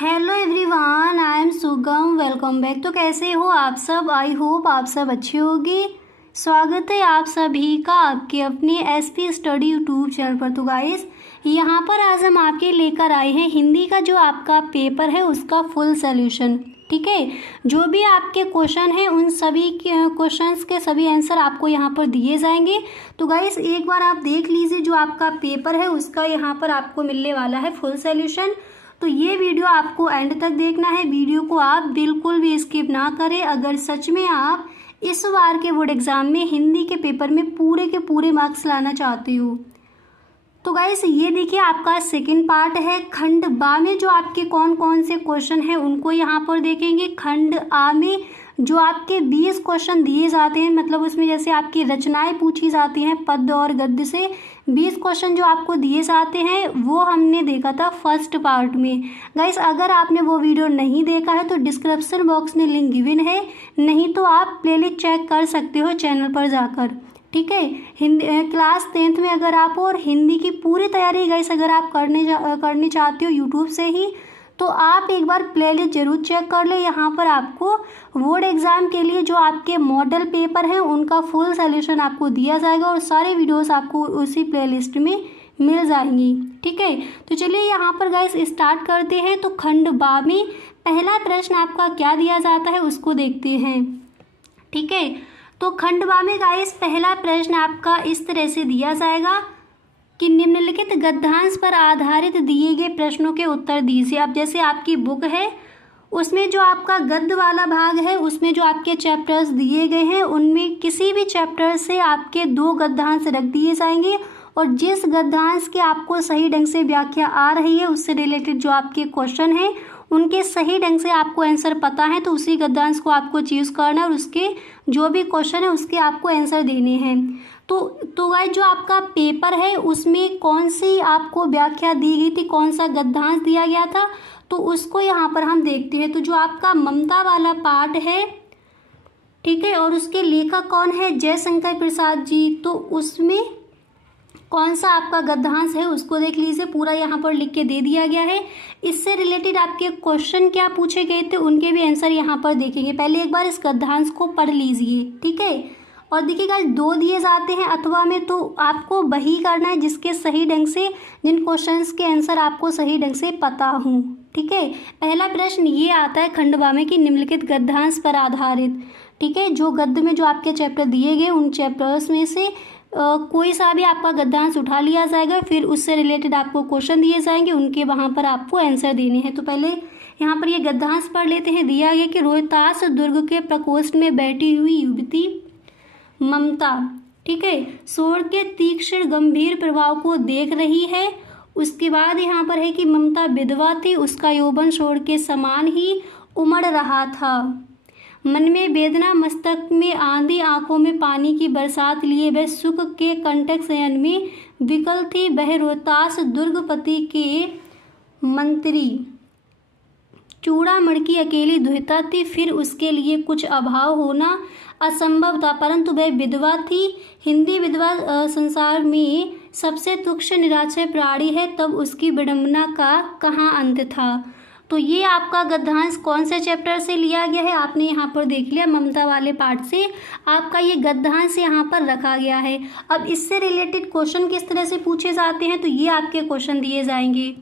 Hello everyone, I am सुगम। Welcome back. तो कैसे हो आप सब? आई होप आप सब अच्छे होंगे। स्वागत है आप सभी का आपके अपने एसपी स्टडी यूट्यूब चैनल पर। तो गाइस, यहाँ पर आज हम आपके लेकर आए हैं हिंदी का जो आपका पेपर है उसका फुल सॉल्यूशन। ठीक है, जो भी आपके क्वेश्चन हैं उन सभी क्वेश्चंस के सभी आंसर आपको यहाँ पर दिए जाएंगे। तो गाइस, एक बार आप देख लीजिए, जो आपका पेपर है उसका यहाँ पर आपको मिलने वाला है फुल सॉल्यूशन। तो ये वीडियो आपको एंड तक देखना है। वीडियो को आप बिल्कुल भी स्किप ना करें। अगर सच में आप इस बार के बोर्ड एग्जाम में हिंदी के पेपर में पूरे के पूरे मार्क्स लाना चाहते हो तो गाइस, ये देखिए आपका सेकंड पार्ट है। खंड बा में जो आपके कौन कौन से क्वेश्चन हैं उनको यहाँ पर देखेंगे। खंड आ में जो आपके 20 क्वेश्चन दिए जाते हैं, मतलब उसमें जैसे आपकी रचनाएं पूछी जाती हैं पद्य और गद्य से, 20 क्वेश्चन जो आपको दिए जाते हैं वो हमने देखा था फर्स्ट पार्ट में। गाइस, अगर आपने वो वीडियो नहीं देखा है तो डिस्क्रिप्शन बॉक्स में लिंक गिवन है, नहीं तो आप प्लेलिस्ट चेक कर सकते हो चैनल पर जाकर। ठीक है, हिंदी क्लास 10th में अगर आप और हिंदी की पूरी तैयारी गाइस अगर आप करनी चाहते हो यूट्यूब से ही, तो आप एक बार प्लेलिस्ट जरूर चेक कर ले। यहाँ पर आपको बोर्ड एग्ज़ाम के लिए जो आपके मॉडल पेपर हैं उनका फुल सॉल्यूशन आपको दिया जाएगा और सारे वीडियोस आपको उसी प्लेलिस्ट में मिल जाएंगी। ठीक है, तो चलिए यहाँ पर गाइस स्टार्ट करते हैं। तो खंड बा में पहला प्रश्न आपका क्या दिया जाता है उसको देखते हैं। ठीक है, तो खंड बा में गाइस पहला प्रश्न आपका इस तरह से दिया जाएगा कि निम्नलिखित गद्यांश पर आधारित दिए गए प्रश्नों के उत्तर दीजिए। अब जैसे आपकी बुक है उसमें जो आपका गद्य वाला भाग है उसमें जो आपके चैप्टर्स दिए गए हैं उनमें किसी भी चैप्टर से आपके 2 गद्यांश रख दिए जाएंगे और जिस गद्यांश की आपको सही ढंग से व्याख्या आ रही है उससे रिलेटेड जो आपके क्वेश्चन हैं उनके सही ढंग से आपको आंसर पता है तो उसी गद्यांश को आपको चूज़ करना है और उसके जो भी क्वेश्चन है उसके आपको आंसर देने हैं। तो गाइस, जो आपका पेपर है उसमें कौन सी आपको व्याख्या दी गई थी, कौन सा गद्यांश दिया गया था, तो उसको यहाँ पर हम देखते हैं। तो जो आपका ममता वाला पार्ट है, ठीक है, और उसके लेखक कौन है, जयशंकर प्रसाद जी, तो उसमें कौन सा आपका गद्यांश है उसको देख लीजिए। पूरा यहाँ पर लिख के दे दिया गया है। इससे रिलेटेड आपके क्वेश्चन क्या पूछे गए थे उनके भी आंसर यहाँ पर देखेंगे। पहले एक बार इस गद्यांश को पढ़ लीजिए। ठीक है, और देखिएगा 2 दिए जाते हैं अथवा में, तो आपको वही करना है जिसके सही ढंग से, जिन क्वेश्चंस के आंसर आपको सही ढंग से पता हो। ठीक है, पहला प्रश्न ये आता है खंड बा में कि निम्नलिखित गद्यांश पर आधारित। ठीक है, जो गद्य में जो आपके चैप्टर दिए गए उन चैप्टर्स में से कोई सा भी आपका गद्यांश उठा लिया जाएगा, फिर उससे रिलेटेड आपको क्वेश्चन दिए जाएंगे, उनके वहाँ पर आपको आंसर देने हैं। तो पहले यहाँ पर ये गद्यांश पढ़ लेते हैं। दिया गया कि रोहतास दुर्ग के प्रकोष्ठ में बैठी हुई युवती ममता, ठीक है, सूर्य के तीक्ष्ण गंभीर प्रभाव को देख रही है। उसके बाद यहाँ पर है कि ममता विधवा थी, उसका यौवन सूर्य के समान ही उमड़ रहा था। मन में वेदना, मस्तक में आंधी, आंखों में पानी की बरसात लिए वह सुख के कंटक शयन में विकल थी। वह रोहतास दुर्गपति के मंत्री चूड़ामणि की अकेली दुहिता थी, फिर उसके लिए कुछ अभाव होना असंभव था, परंतु वह विधवा थी। हिंदी विधवा संसार में सबसे तुच्छ निराश्रय प्राणी है, तब उसकी विडंबना का कहाँ अंत था। तो ये आपका गद्यांश कौन से चैप्टर से लिया गया है आपने यहाँ पर देख लिया, ममता वाले पार्ट से आपका ये गद्यांश यहाँ पर रखा गया है। अब इससे रिलेटेड क्वेश्चन किस तरह से पूछे जाते हैं तो ये आपके क्वेश्चन दिए जाएंगे।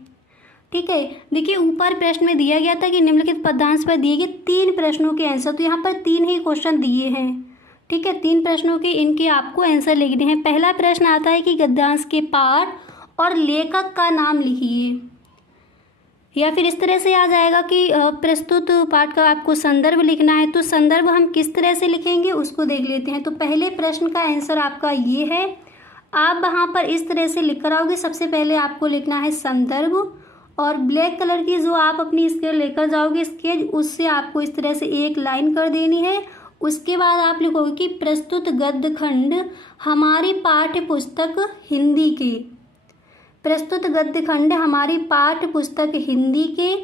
ठीक है, देखिए ऊपर प्रश्न में दिया गया था कि निम्नलिखित पदांश पर दिए गए 3 प्रश्नों के आंसर, तो यहाँ पर 3 ही क्वेश्चन दिए हैं। ठीक है, 3 प्रश्नों के इनके आपको आंसर लिखने हैं। पहला प्रश्न आता है कि गद्यांश के पाठ और लेखक का नाम लिखिए, या फिर इस तरह से आ जाएगा कि प्रस्तुत पाठ का आपको संदर्भ लिखना है। तो संदर्भ हम किस तरह से लिखेंगे उसको देख लेते हैं। तो पहले प्रश्न का आंसर आपका ये है, आप वहाँ पर इस तरह से लिख कर आओगे। सबसे पहले आपको लिखना है संदर्भ, और ब्लैक कलर की जो आप अपनी स्केल लेकर जाओगे स्केच, उससे आपको इस तरह से एक लाइन कर देनी है। उसके बाद आप लिखोगे कि प्रस्तुत गद्य खंड हमारी पाठ्य पुस्तक हिंदी के, प्रस्तुत गद्य खंड हमारी पाठ्य पुस्तक हिंदी के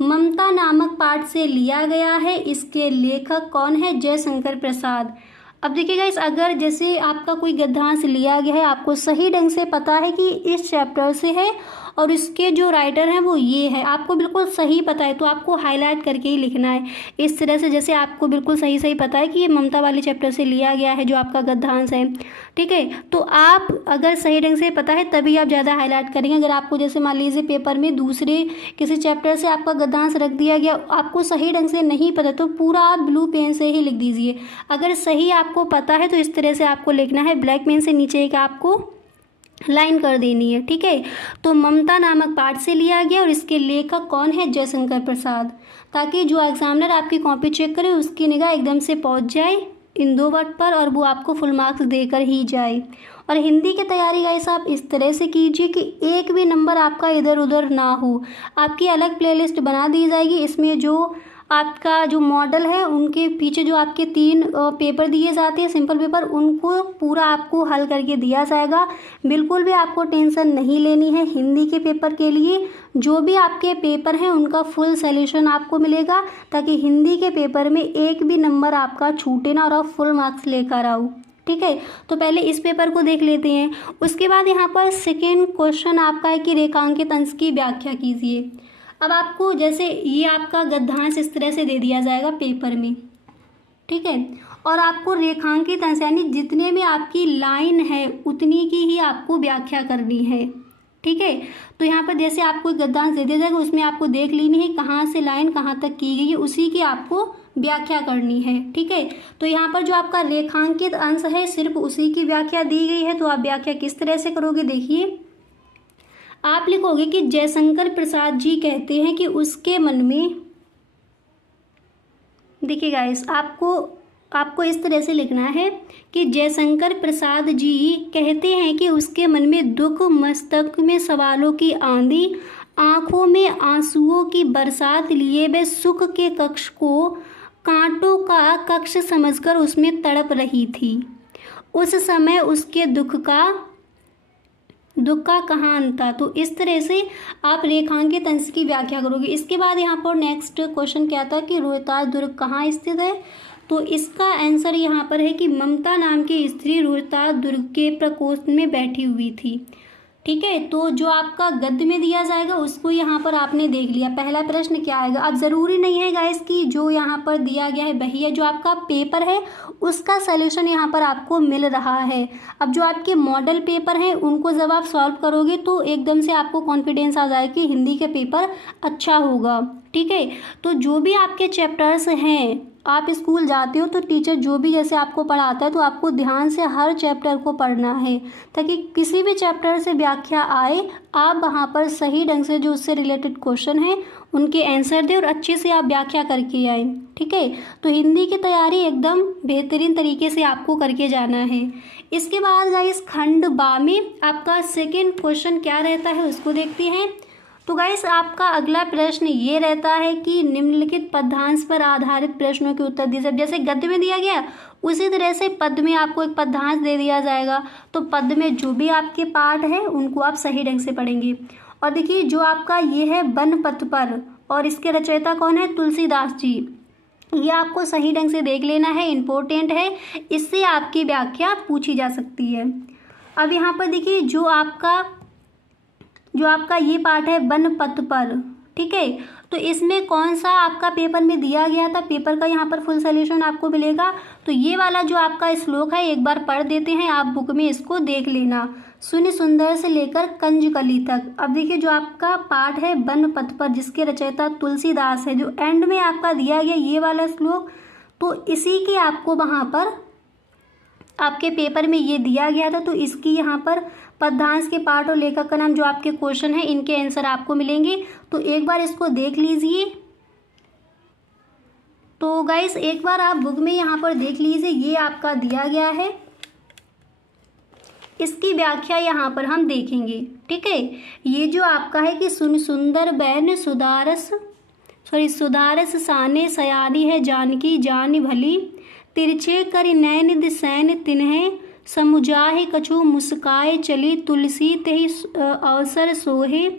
ममता नामक पाठ से लिया गया है। इसके लेखक कौन है, जयशंकर प्रसाद। अब देखिएगा इस अगर जैसे आपका कोई गद्यांश लिया गया है, आपको सही ढंग से पता है कि इस चैप्टर से है और इसके जो राइटर हैं वो ये है। आपको बिल्कुल सही पता है तो आपको हाईलाइट करके ही लिखना है इस तरह से, जैसे आपको बिल्कुल सही सही पता है कि ये ममता वाले चैप्टर से लिया गया है जो आपका गद्यांश है। ठीक है, तो आप अगर सही ढंग से पता है तभी आप ज़्यादा हाईलाइट करेंगे। अगर आपको जैसे मान लीजिए पेपर में दूसरे किसी चैप्टर से आपका गद्यांश रख दिया गया, आपको सही ढंग से नहीं पता तो पूरा आप ब्लू पेन से ही लिख दीजिए। अगर सही आपको पता है तो इस तरह से आपको लिखना है, ब्लैक पेन से नीचे एक आपको लाइन कर देनी है। ठीक है, तो ममता नामक पाठ से लिया गया और इसके लेखक कौन है? जयशंकर प्रसाद, ताकि जो एग्जामिनर आपकी कॉपी चेक करे उसकी निगाह एकदम से पहुंच जाए इन दो वर्ड पर और वो आपको फुल मार्क्स देकर ही जाए। और हिंदी की तैयारी गाइस आप इस तरह से कीजिए कि एक भी नंबर आपका इधर उधर ना हो। आपकी अलग प्लेलिस्ट बना दी जाएगी, इसमें जो आपका जो मॉडल है उनके पीछे जो आपके 3 पेपर दिए जाते हैं सिंपल पेपर, उनको पूरा आपको हल करके दिया जाएगा। बिल्कुल भी आपको टेंशन नहीं लेनी है हिंदी के पेपर के लिए। जो भी आपके पेपर हैं उनका फुल सॉल्यूशन आपको मिलेगा, ताकि हिंदी के पेपर में एक भी नंबर आपका छूटे ना और आप फुल मार्क्स लेकर आओ। ठीक है, तो पहले इस पेपर को देख लेते हैं। उसके बाद यहाँ पर सेकेंड क्वेश्चन आपका है कि रेखांकित अंश की व्याख्या कीजिए। अब आपको जैसे ये आपका गद्यांश इस तरह से दे दिया जाएगा पेपर में, ठीक है, और आपको रेखांकित अंश यानी जितने में आपकी लाइन है उतनी की ही आपको व्याख्या करनी है। ठीक है, तो यहाँ पर जैसे आपको गद्यांश दे दिया जाएगा उसमें आपको देख लेनी है कहाँ से लाइन कहाँ तक की गई है, उसी की आपको व्याख्या करनी है। ठीक है, तो यहाँ पर जो आपका रेखांकित अंश है सिर्फ उसी की व्याख्या दी गई है। तो आप व्याख्या किस तरह से करोगे? देखिए, आप लिखोगे कि जयशंकर प्रसाद जी कहते हैं कि उसके मन में, देखिए गाइस आपको इस तरह से लिखना है कि जयशंकर प्रसाद जी कहते हैं कि उसके मन में दुख, मस्तक में सवालों की आंधी, आंखों में आंसुओं की बरसात लिए वे सुख के कक्ष को कांटों का कक्ष समझकर उसमें तड़प रही थी। उस समय उसके दुख का कहाँ अंत था। तो इस तरह से आप रेखांकित अंश की व्याख्या करोगे। इसके बाद यहाँ पर नेक्स्ट क्वेश्चन क्या था कि रोहतास दुर्ग कहाँ स्थित है? तो इसका आंसर यहाँ पर है कि ममता नाम की स्त्री रोहतास दुर्ग के प्रकोष्ठ में बैठी हुई थी। ठीक है, तो जो आपका गद्य में दिया जाएगा उसको यहाँ पर आपने देख लिया। पहला प्रश्न क्या आएगा? अब ज़रूरी नहीं है गाइस कि जो यहाँ पर दिया गया है वही है, जो आपका पेपर है उसका सलूशन यहाँ पर आपको मिल रहा है। अब जो आपके मॉडल पेपर हैं उनको जब आप सॉल्व करोगे तो एकदम से आपको कॉन्फिडेंस आ जाए कि हिंदी का पेपर अच्छा होगा। ठीक है, तो जो भी आपके चैप्टर्स हैं, आप स्कूल जाते हो तो टीचर जो भी जैसे आपको पढ़ाता है तो आपको ध्यान से हर चैप्टर को पढ़ना है, ताकि किसी भी चैप्टर से व्याख्या आए आप वहाँ पर सही ढंग से जो उससे रिलेटेड क्वेश्चन है उनके आंसर दें और अच्छे से आप व्याख्या करके आए। ठीक है, तो हिंदी की तैयारी एकदम बेहतरीन तरीके से आपको करके जाना है। इसके बाद गाइस खंड बा में आपका सेकेंड क्वेश्चन क्या रहता है उसको देखते हैं। तो गाइस आपका अगला प्रश्न ये रहता है कि निम्नलिखित पद्यांश पर आधारित प्रश्नों के उत्तर दीजिए। जैसे गद्य में दिया गया उसी तरह से पद में आपको एक पद्यांश दे दिया जाएगा, तो पद में जो भी आपके पाठ है उनको आप सही ढंग से पढ़ेंगे। और देखिए जो आपका ये है वन पथ पर, और इसके रचयिता कौन है? तुलसीदास जी। ये आपको सही ढंग से देख लेना है, इम्पोर्टेंट है, इससे आपकी व्याख्या पूछी जा सकती है। अब यहाँ पर देखिए जो आपका ये पाठ है वन पथ पर, ठीक है, तो इसमें कौन सा आपका पेपर में दिया गया था? पेपर का यहाँ पर फुल सॉल्यूशन आपको मिलेगा। तो ये वाला जो आपका श्लोक है एक बार पढ़ देते हैं, आप बुक में इसको देख लेना, शून्य सुंदर से लेकर कंजकली तक। अब देखिए जो आपका पाठ है वन पथ पर जिसके रचयिता तुलसीदास है, जो एंड में आपका दिया गया ये वाला श्लोक, तो इसी की आपको वहाँ पर आपके पेपर में ये दिया गया था। तो इसकी यहाँ पर पद्यांश के पाठ और लेखक का नाम जो आपके क्वेश्चन है इनके आंसर आपको मिलेंगे। तो एक बार इसको देख लीजिए। तो गाइस एक बार आप बुक में यहाँ पर देख लीजिए, ये आपका दिया गया है, इसकी व्याख्या यहाँ पर हम देखेंगे। ठीक है, ये जो आपका है कि सुंदर बैन सुधारस साने सयानी है जानकी जान भली, तिरछे कर नैन दिसैन तिन्हें समुझाहे कछु मुस्काए चली, तुलसी तेहि अवसर सोहे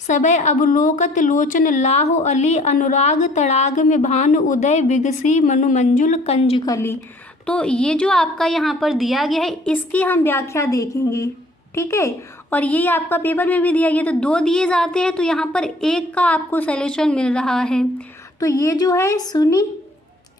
सबे अवलोकत लोचन लाहो अली, अनुराग तड़ाग में भान उदय विगसी मनु मंजुल कंजकली। तो ये जो आपका यहाँ पर दिया गया है इसकी हम व्याख्या देखेंगे। ठीक है, और यही आपका पेपर में भी दिया गया, तो 2 दिए जाते हैं तो यहाँ पर 1 का आपको सॉल्यूशन मिल रहा है। तो ये जो है सुनी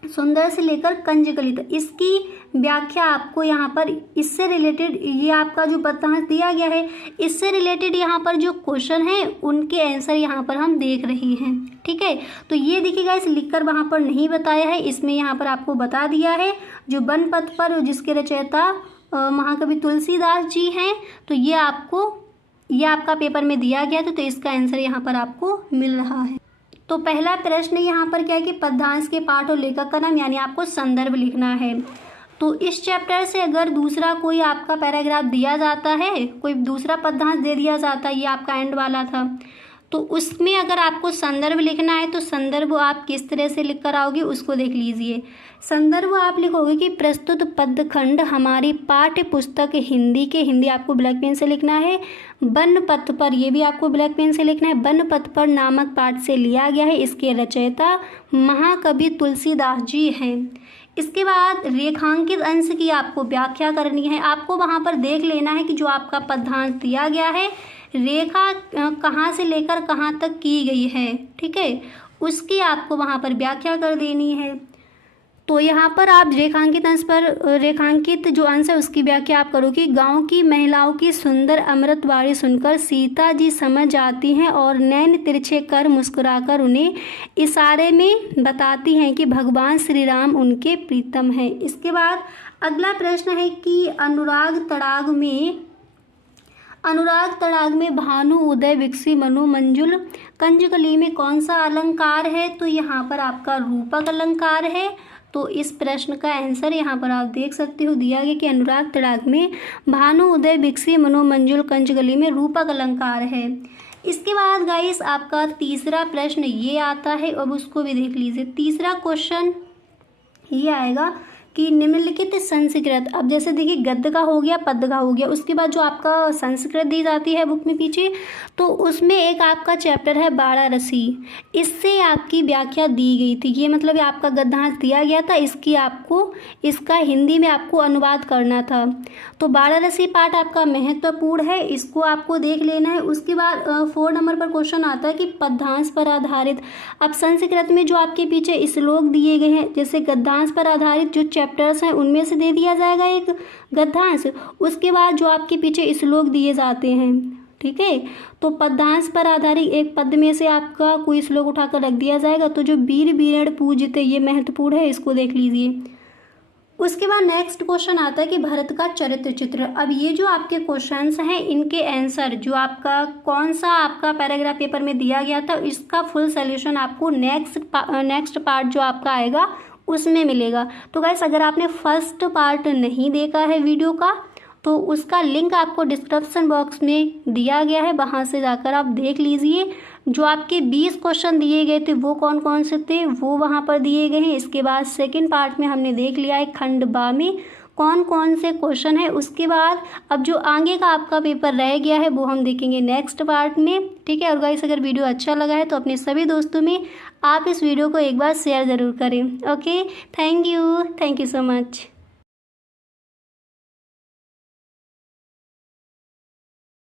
सुंदर से लेकर कंजकली तक, इसकी व्याख्या आपको यहाँ पर इससे रिलेटेड, ये आपका जो पदांश दिया गया है इससे रिलेटेड यहाँ पर जो क्वेश्चन है उनके आंसर यहाँ पर हम देख रहे हैं। ठीक है, तो ये देखिएगा, इस लिखकर वहाँ पर नहीं बताया है, इसमें यहाँ पर आपको बता दिया है। जो वन पथ पर, जिसके रचयिता महाकवि तुलसीदास जी हैं, तो ये आपका पेपर में दिया गया था, तो इसका आंसर यहाँ पर आपको मिल रहा है। तो पहला प्रश्न यहाँ पर क्या है कि पद्यांश के पाठ और लेखक का नाम, यानी आपको संदर्भ लिखना है। तो इस चैप्टर से अगर दूसरा कोई आपका पैराग्राफ दिया जाता है, कोई दूसरा पद्यांश दे दिया जाता है, ये आपका एंड वाला था, तो उसमें अगर आपको संदर्भ लिखना है तो संदर्भ आप किस तरह से लिख कर आओगे उसको देख लीजिए। संदर्भ आप लिखोगे कि प्रस्तुत पदखंड हमारी पाठ्य पुस्तक हिंदी के, हिंदी आपको ब्लैक पेन से लिखना है, वन पथ पर, ये भी आपको ब्लैक पेन से लिखना है, वन पथ पर नामक पाठ से लिया गया है, इसके रचयिता महाकवि तुलसीदास जी हैं। इसके बाद रेखांकित अंश की आपको व्याख्या करनी है। आपको वहाँ पर देख लेना है कि जो आपका पद्यांश दिया गया है रेखा कहाँ से लेकर कहाँ तक की गई है, ठीक है, उसकी आपको वहाँ पर व्याख्या कर देनी है। तो यहाँ पर आप रेखांकित अंश पर, रेखांकित जो अंश है उसकी व्याख्या आप करो कि गाँव की महिलाओं की सुंदर अमृतवाणी सुनकर सीता जी समझ जाती हैं और नैन तिरछे कर मुस्कुराकर उन्हें इशारे में बताती हैं कि भगवान श्री राम उनके प्रीतम हैं। इसके बाद अगला प्रश्न है कि अनुराग तड़ाग में भानु उदय विकसी मनु मंजुल कंजकली में कौन सा अलंकार है? तो यहाँ पर आपका रूपक अलंकार है। तो इस प्रश्न का आंसर यहाँ पर आप देख सकते हो, दिया गया कि अनुराग तड़ाग में भानु उदय विकसी मनु मंजुल कंजकली में रूपक अलंकार है। इसके बाद गाइस आपका तीसरा प्रश्न ये आता है, अब उसको भी देख लीजिए। तीसरा क्वेश्चन ये आएगा कि निम्नलिखित संस्कृत, अब जैसे देखिए गद्य का हो गया, पद्य का हो गया, उसके बाद जो आपका संस्कृत दी जाती है बुक में पीछे, तो उसमें एक आपका चैप्टर है वाराणसी, इससे आपकी व्याख्या दी गई थी। ये मतलब आपका गद्यांश दिया गया था, इसका हिंदी में आपको अनुवाद करना था। तो वाराणसी पाठ आपका महत्वपूर्ण है, इसको आपको देख लेना है। उसके बाद 4 नंबर पर क्वेश्चन आता है कि पद्यांश पर आधारित, अब संस्कृत में जो आपके पीछे श्लोक दिए गए हैं, जैसे गद्यांश पर आधारित जो चैप्टर्स हैं उनमें से दे दिया जाएगा एक गद्यांश, उसके बाद जो आपके पीछे श्लोक दिए जाते हैं, ठीक है, तो पद्यांश पर आधारित एक पद में से आपका कोई श्लोक उठाकर रख दिया जाएगा। तो जो वीर वीरण पूजते, ये महत्वपूर्ण है, इसको देख लीजिए। उसके बाद नेक्स्ट क्वेश्चन आता है कि भरत का चरित्र चित्र। अब ये जो आपके क्वेश्चंस हैं इनके आंसर, जो आपका कौन सा आपका पैराग्राफ पेपर में दिया गया था, इसका फुल सोल्यूशन आपको नेक्स्ट पार्ट जो आपका आएगा उसमें मिलेगा। तो गाइस अगर आपने फर्स्ट पार्ट नहीं देखा है वीडियो का, तो उसका लिंक आपको डिस्क्रिप्शन बॉक्स में दिया गया है, वहाँ से जाकर आप देख लीजिए। जो आपके 20 क्वेश्चन दिए गए थे वो कौन कौन से थे वो वहाँ पर दिए गए हैं। इसके बाद सेकंड पार्ट में हमने देख लिया है खंड बा में कौन कौन से क्वेश्चन है। उसके बाद अब जो आगे का आपका पेपर रह गया है वो हम देखेंगे नेक्स्ट पार्ट में, ठीक है। और गाइस अगर वीडियो अच्छा लगा है तो अपने सभी दोस्तों में आप इस वीडियो को एक बार शेयर ज़रूर करें। Okay, thank you so much.